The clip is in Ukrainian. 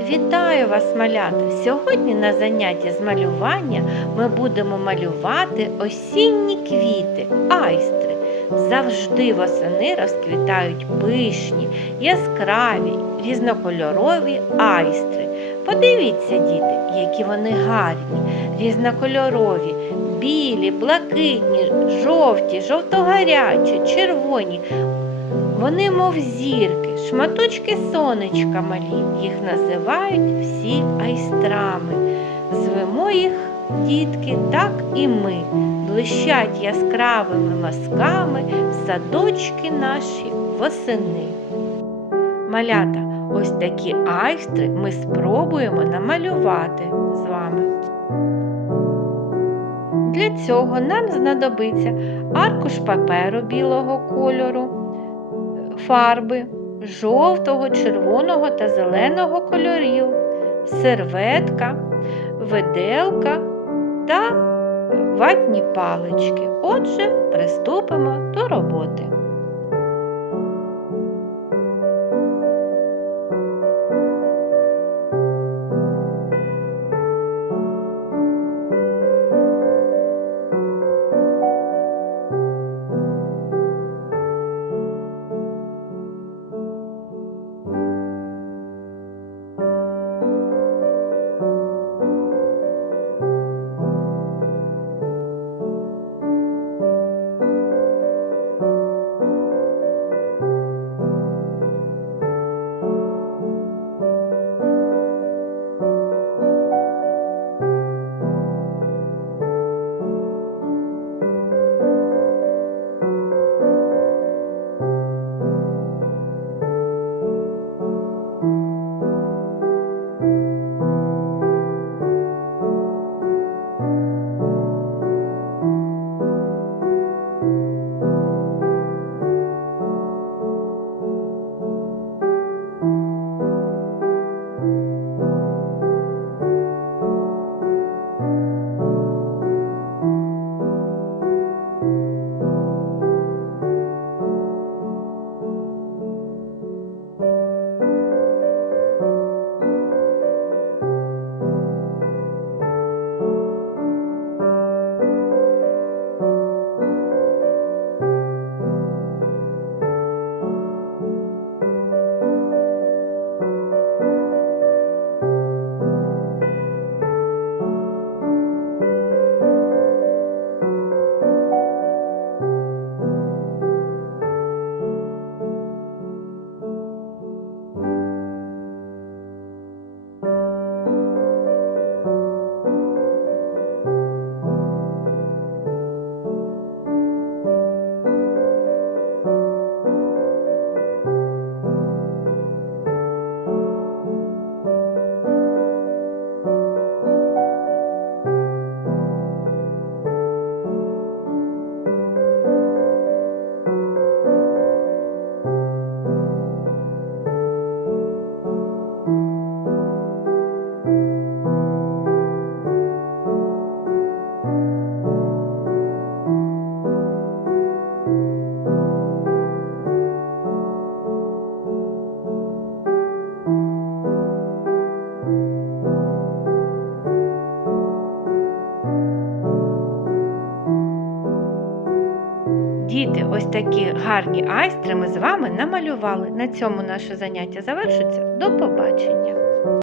Вітаю вас, малята! Сьогодні на занятті з малювання ми будемо малювати осінні квіти, айстри. Завжди восени розквітають пишні, яскраві, різнокольорові айстри. Подивіться, діти, які вони гарні, різнокольорові, білі, блакитні, жовті, жовтогарячі, червоні. Вони, мов зірки, шматочки сонечка малі, їх називають всі айстрами. Звемо їх, дітки, так і ми, блищать яскравими мазками садочки наші восени. Малята, ось такі айстри ми спробуємо намалювати з вами. Для цього нам знадобиться аркуш паперу білого кольору фарби жовтого, червоного та зеленого кольорів, серветка, виделка та ватні палички. Отже, приступимо до роботи. Діти, ось такі гарні айстри ми з вами намалювали. На цьому наше заняття завершиться. До побачення!